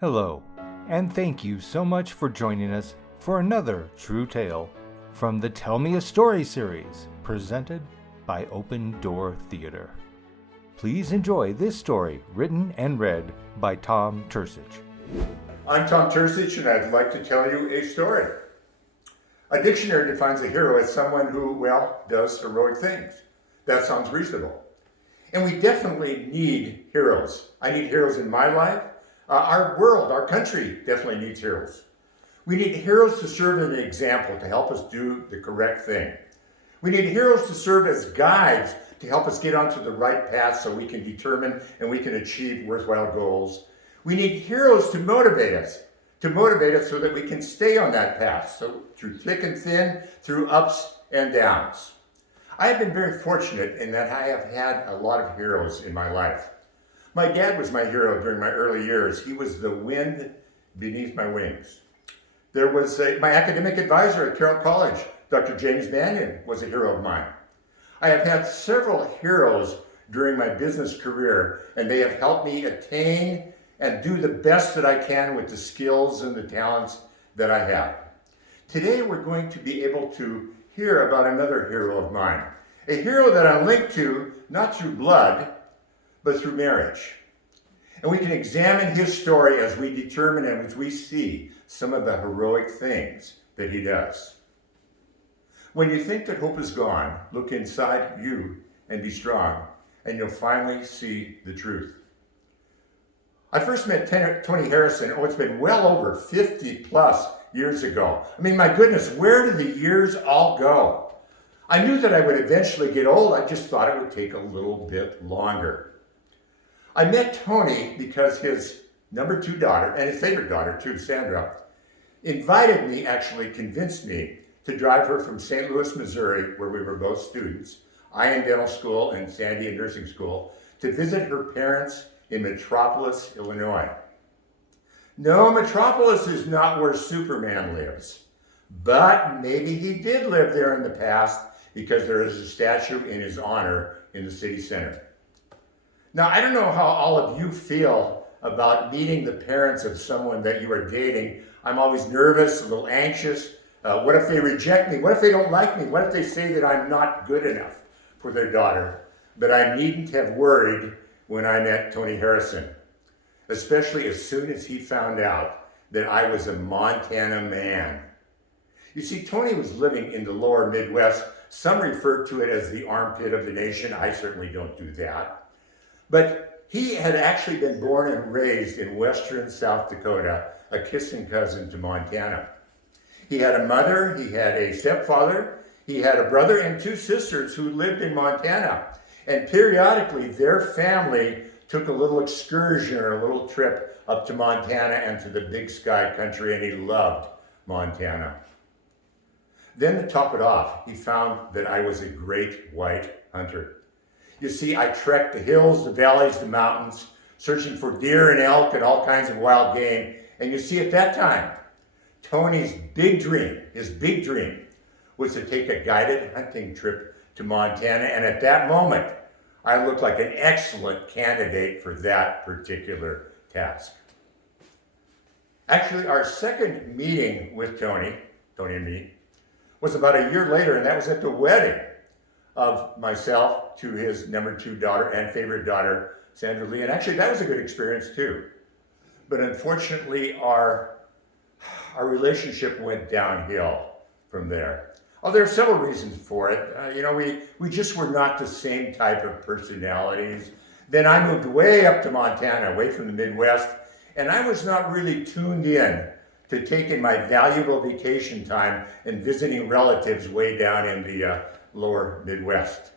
Hello, and thank you so much for joining us for another true tale from the Tell Me a Story series presented by Open Door Theater. Please enjoy this story written and read by Tom Tursich. I'm Tom Tursich, and I'd like to tell you a story. A dictionary defines a hero as someone who, does heroic things. That sounds reasonable. And we definitely need heroes. I need heroes in my life. Our world, our country definitely needs heroes. We need heroes to serve as an example to help us do the correct thing. We need heroes to serve as guides to help us get onto the right path so we can determine and we can achieve worthwhile goals. We need heroes to motivate us so that we can stay on that path, so through thick and thin, through ups and downs. I have been very fortunate in that I have had a lot of heroes in my life. My dad was my hero during my early years. He was the wind beneath my wings. There was my academic advisor at Carroll College, Dr. James Mannion, was a hero of mine. I have had several heroes during my business career, and they have helped me attain and do the best that I can with the skills and the talents that I have. Today we're going to be able to hear about another hero of mine, a hero that I'm linked to not through blood, but through marriage. And we can examine his story as we determine and as we see some of the heroic things that he does. When you think that hope is gone, look inside you and be strong, and you'll finally see the truth. I first met Tony Harrison, it's been well over 50 plus years ago. I mean, my goodness, where did the years all go? I knew that I would eventually get old. I just thought it would take a little bit longer. I met Tony because his number 2 daughter, and his favorite daughter too, Sandra, convinced me to drive her from St. Louis, Missouri, where we were both students, I in dental school and Sandy in nursing school, to visit her parents in Metropolis, Illinois. No, Metropolis is not where Superman lives, but maybe he did live there in the past because there is a statue in his honor in the city center. Now, I don't know how all of you feel about meeting the parents of someone that you are dating. I'm always nervous, a little anxious. What if they reject me? What if they don't like me? What if they say that I'm not good enough for their daughter? But I needn't have worried when I met Tony Harrison, especially as soon as he found out that I was a Montana man. You see, Tony was living in the lower Midwest. Some refer to it as the armpit of the nation. I certainly don't do that. But he had actually been born and raised in western South Dakota, a kissing cousin to Montana. He had a mother, he had a stepfather, he had a brother and 2 sisters who lived in Montana. And periodically their family took a little excursion or a little trip up to Montana and to the Big Sky country, and he loved Montana. Then to top it off, he found that I was a great white hunter. You see, I trekked the hills, the valleys, the mountains, searching for deer and elk and all kinds of wild game. And you see, at that time, Tony's big dream, was to take a guided hunting trip to Montana. And at that moment, I looked like an excellent candidate for that particular task. Actually, our second meeting with Tony and me, was about a year later, and that was at the wedding of myself to his number 2 daughter and favorite daughter, Sandra Lee. And actually, that was a good experience too. But unfortunately, our relationship went downhill from there. Oh, there are several reasons for it. We just were not the same type of personalities. Then I moved way up to Montana, away from the Midwest, and I was not really tuned in to taking my valuable vacation time and visiting relatives way down in the lower Midwest.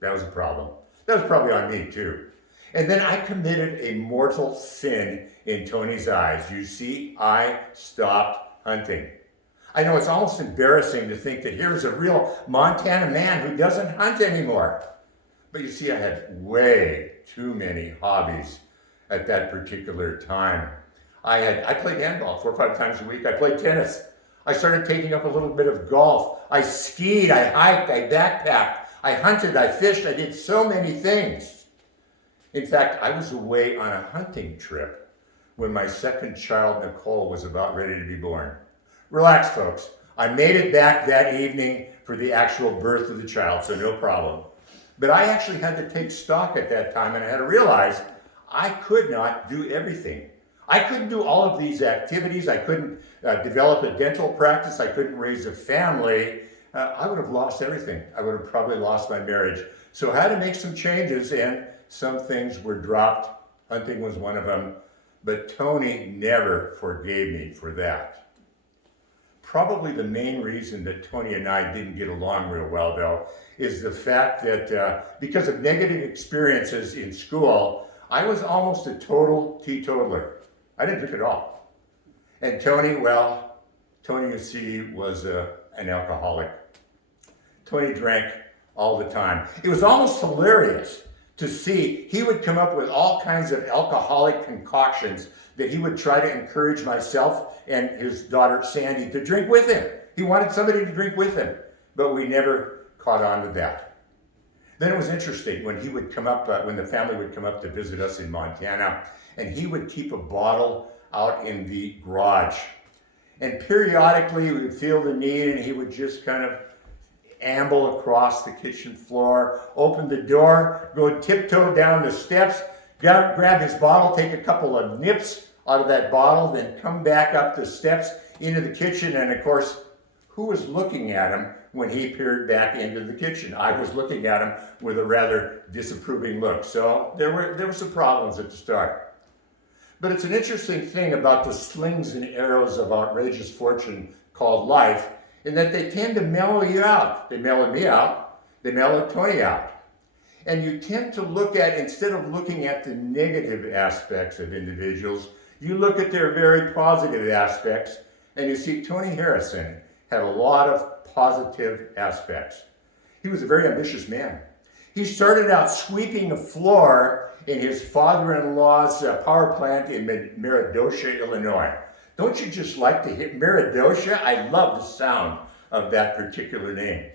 That was a problem. That was probably on me too. And then I committed a mortal sin in Tony's eyes. You see, I stopped hunting. I know it's almost embarrassing to think that here's a real Montana man who doesn't hunt anymore. But you see, I had way too many hobbies at that particular time. I played handball 4 or 5 times a week. I played tennis. I started taking up a little bit of golf. I skied, I hiked, I backpacked, I hunted, I fished, I did so many things. In fact, I was away on a hunting trip when my second child, Nicole, was about ready to be born. Relax, folks. I made it back that evening for the actual birth of the child, so no problem. But I actually had to take stock at that time, and I had to realize I could not do everything. I couldn't do all of these activities. I couldn't develop a dental practice. I couldn't raise a family. I would have lost everything. I would have probably lost my marriage. So I had to make some changes, and some things were dropped. Hunting was one of them. But Tony never forgave me for that. Probably the main reason that Tony and I didn't get along real well, though, is the fact that because of negative experiences in school, I was almost a total teetotaler. I didn't drink at all. And Tony, well, Tony, you see, was an alcoholic. Tony drank all the time. It was almost hilarious to see. He would come up with all kinds of alcoholic concoctions that he would try to encourage myself and his daughter Sandy to drink with him. He wanted somebody to drink with him, but we never caught on to that. Then it was interesting when he would come up, when the family would come up to visit us in Montana, and he would keep a bottle out in the garage. And periodically we would feel the need, and he would just kind of amble across the kitchen floor, open the door, go tiptoe down the steps, grab his bottle, take a couple of nips out of that bottle, then come back up the steps into the kitchen. And of course, who was looking at him when he peered back into the kitchen? I was looking at him with a rather disapproving look. So there were some problems at the start. But it's an interesting thing about the slings and arrows of outrageous fortune called life, in that they tend to mellow you out. They mellowed me out. They mellowed Tony out. And you tend to look at, instead of looking at the negative aspects of individuals, you look at their very positive aspects, and you see Tony Harrison had a lot of positive aspects. He was a very ambitious man. He started out sweeping the floor in his father-in-law's power plant in Meridosha, Illinois. Don't you just like to hit Meridosha? I love the sound of that particular name.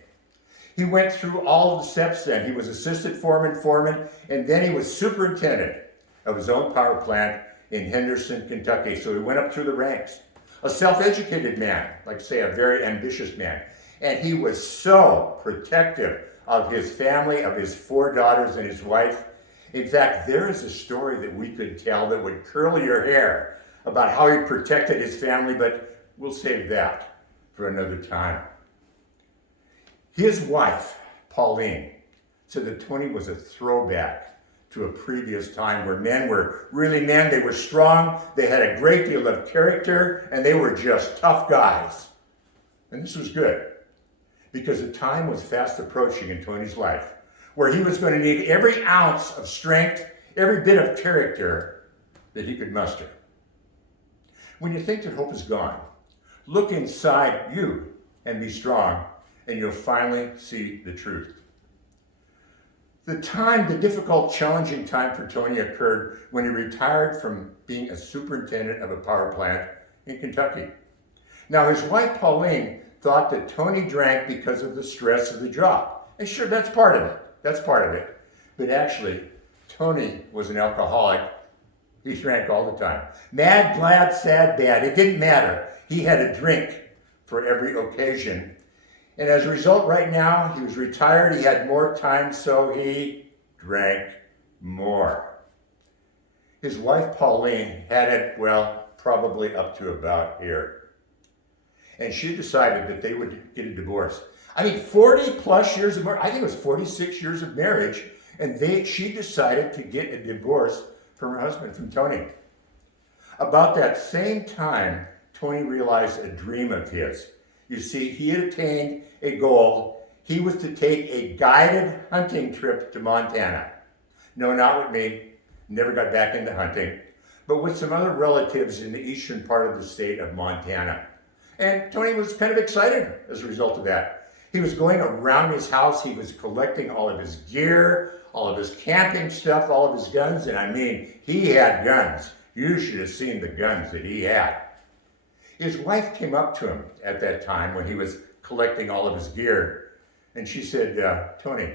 He went through all of the steps then. He was assistant foreman, and then he was superintendent of his own power plant in Henderson, Kentucky. So he went up through the ranks. A self-educated man, like I say, a very ambitious man. And he was so protective of his family, of his 4 daughters and his wife. In fact, there is a story that we could tell that would curl your hair about how he protected his family, but we'll save that for another time. His wife, Pauline, said that Tony was a throwback to a previous time where men were really men. They were strong, they had a great deal of character, and they were just tough guys. And this was good, because the time was fast approaching in Tony's life where he was going to need every ounce of strength, every bit of character that he could muster. When you think that hope is gone, look inside you and be strong, and you'll finally see the truth. The difficult, challenging time for Tony occurred when he retired from being a superintendent of a power plant in Kentucky. Now, his wife, Pauline, thought that Tony drank because of the stress of the job. And sure, that's part of it. But actually, Tony was an alcoholic. He drank all the time. Mad, glad, sad, bad. It didn't matter. He had a drink for every occasion. And as a result, right now, he was retired. He had more time, so he drank more. His wife, Pauline, had it, well, probably up to about here. And she decided that they would get a divorce. 40 plus years of marriage. I think it was 46 years of marriage. And she decided to get a divorce from her husband, from Tony. About that same time, Tony realized a dream of his. You see, he had attained a goal. He was to take a guided hunting trip to Montana. No, not with me. Never got back into hunting. But with some other relatives in the eastern part of the state of Montana. And Tony was kind of excited as a result of that. He was going around his house. He was collecting all of his gear, all of his camping stuff, all of his guns. And he had guns. You should have seen the guns that he had. His wife came up to him at that time when he was collecting all of his gear. And she said, Tony,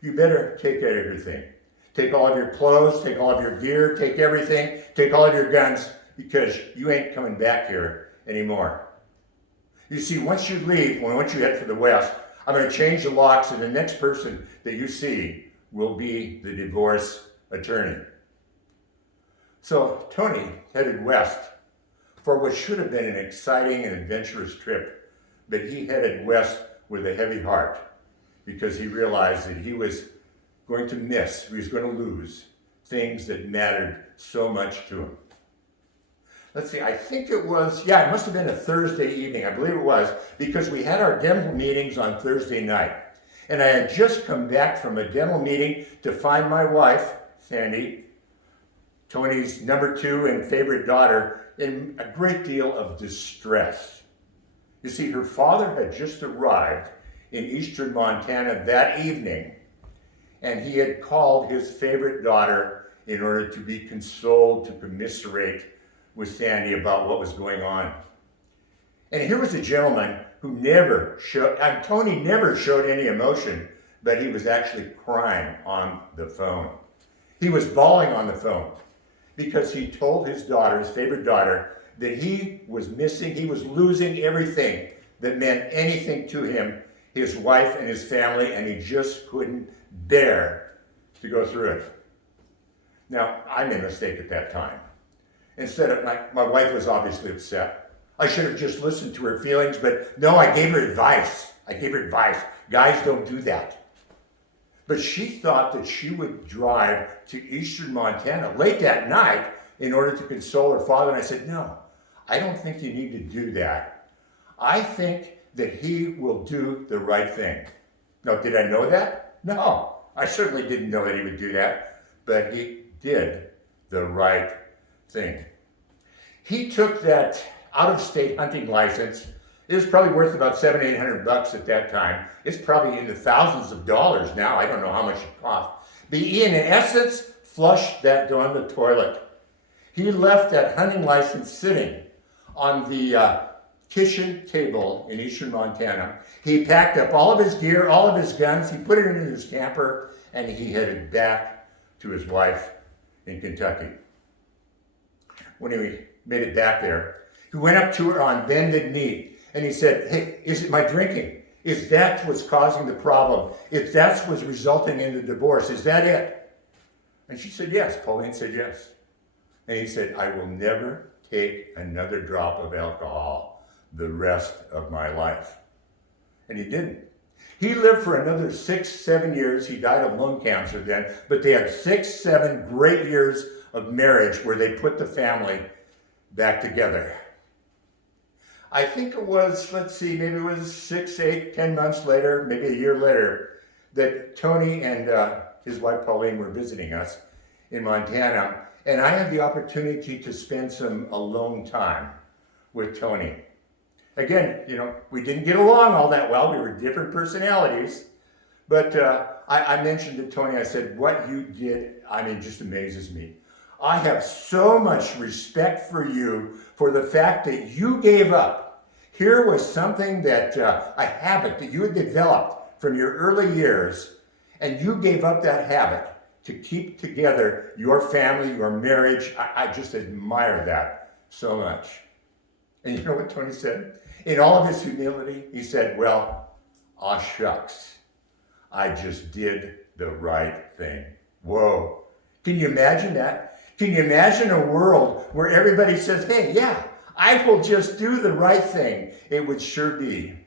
you better take care of everything. Take all of your clothes, take all of your gear, take everything, take all of your guns, because you ain't coming back here anymore. You see, once you leave, once you head for the west, I'm going to change the locks, and the next person that you see will be the divorce attorney. So Tony headed west for what should have been an exciting and adventurous trip, but he headed west with a heavy heart because he realized that he was going to miss, he was going to lose things that mattered so much to him. Let's see, I think it was, it must have been a Thursday evening, I believe it was, because we had our dental meetings on Thursday night. And I had just come back from a dental meeting to find my wife, Sandy, Tony's number 2 and favorite daughter, in a great deal of distress. You see, her father had just arrived in eastern Montana that evening, and he had called his favorite daughter in order to be consoled, to commiserate with Sandy about what was going on. And here was a gentleman who never showed, Tony never showed any emotion, but he was actually crying on the phone. He was bawling on the phone because he told his daughter, his favorite daughter, that he was missing, he was losing everything that meant anything to him, his wife and his family, and he just couldn't bear to go through it. Now, I made a mistake at that time. Instead of, my wife was obviously upset. I should have just listened to her feelings, but no, I gave her advice. Guys don't do that. But she thought that she would drive to eastern Montana late that night in order to console her father. And I said, no, I don't think you need to do that. I think that he will do the right thing. Now, did I know that? No, I certainly didn't know that he would do that, but he did the right thing. He took that out-of-state hunting license. It was probably worth about $700-800 at that time. It's probably in the thousands of dollars now. I don't know how much it cost. But he, in essence, flushed that down the toilet. He left that hunting license sitting on the kitchen table in eastern Montana. He packed up all of his gear, all of his guns. He put it in his camper, and he headed back to his wife in Kentucky. When he made it back there, he went up to her on bended knee, and he said, hey, is it my drinking? Is that what's causing the problem? Is that what's resulting in the divorce? Is that it? And she said, yes. Pauline said, yes. And he said, I will never take another drop of alcohol the rest of my life. And he didn't. He lived for another 6-7 years. He died of lung cancer then, but they had 6-7 great years of marriage where they put the family back together. I think it was, maybe it was 6, 8, 10 months later, maybe a year later, that Tony and his wife Pauline were visiting us in Montana, and I had the opportunity to spend some alone time with Tony. Again, we didn't get along all that well. We were different personalities, but I mentioned to Tony, I said, what you did, just amazes me. I have so much respect for you for the fact that you gave up. Here was something that, a habit that you had developed from your early years, and you gave up that habit to keep together your family, your marriage. I just admire that so much. And you know what Tony said? In all of his humility, he said, well, aw shucks, I just did the right thing. Whoa. Can you imagine that? Can you imagine a world where everybody says, hey, yeah, I will just do the right thing? It would sure be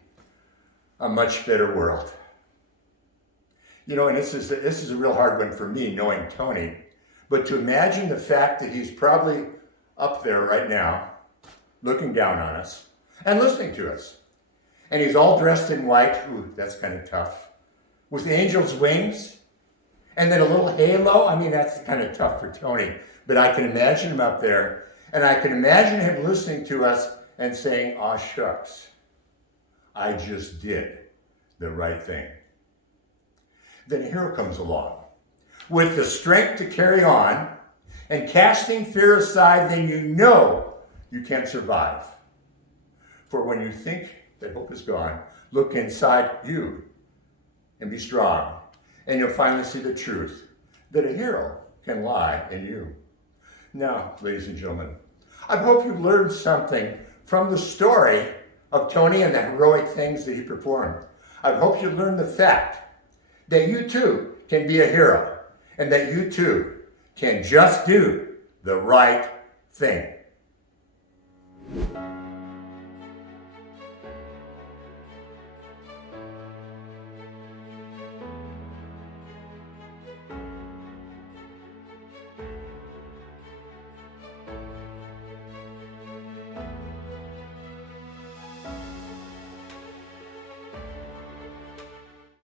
a much better world. And this is a real hard one for me, knowing Tony, but to imagine the fact that he's probably up there right now, looking down on us and listening to us. And he's all dressed in white. Ooh, that's kind of tough. With angel's wings and then a little halo. That's kind of tough for Tony. But I can imagine him up there, and I can imagine him listening to us and saying, aw shucks, I just did the right thing. Then a hero comes along with the strength to carry on, and casting fear aside, then you can't survive. For when you think that hope is gone, look inside you and be strong, and you'll finally see the truth that a hero can lie in you. Now, ladies and gentlemen, I hope you learned something from the story of Tony and the heroic things that he performed. I hope you learned the fact that you too can be a hero and that you too can just do the right thing.